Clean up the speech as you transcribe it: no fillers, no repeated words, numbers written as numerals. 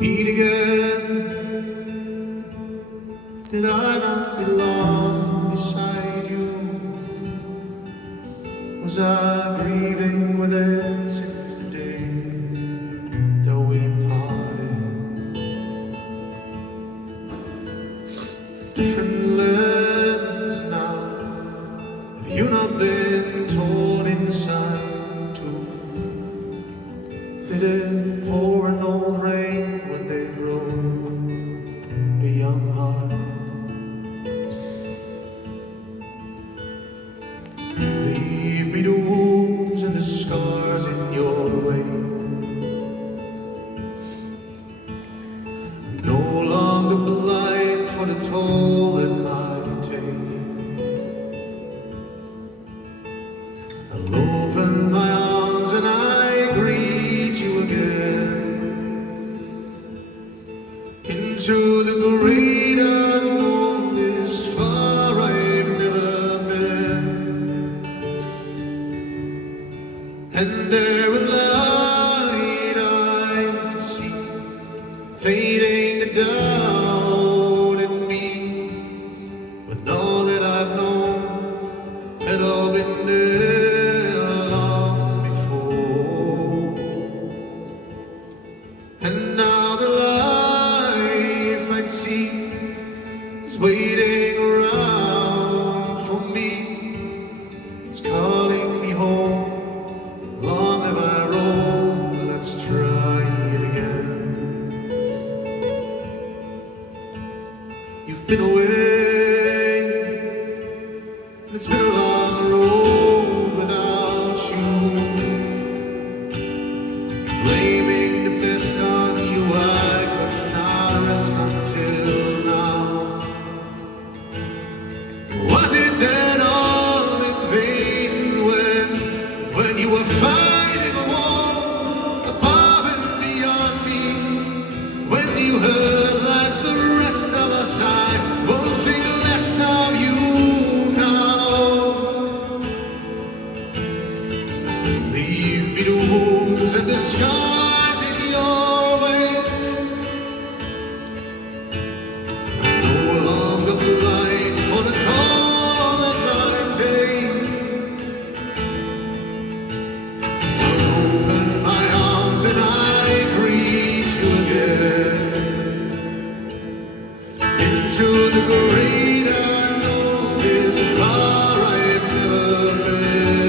Meet again. Did I not belong beside you? Was I grieving within since the day that we parted? Different lands now. Have you not been torn inside too? Did it pour an old rain when they broke a young heart? Leave me the wounds and the scars in your way. I'm no longer blind for the toll it might take. I'll open my arms and I greet you again into the great unknown, this far I've never been. And there a light I see fading down in me, when all that I've known had all been there long before. And now the life I'd see is waiting around for me. It's calling me home. Long have I roamed, let's try it again. You've been away, and it's been a long road without you. Blaming the best on you, I could not rest until now. Was it then all in vain when you were fighting a war above and beyond me? When you heard like the rest of us, I won't think less of you now. Leave me the wounds and the scars in your way. I'm no longer blind for the toll it might take. I'll open my arms and I greet you again into the great unknown, this far I've never been.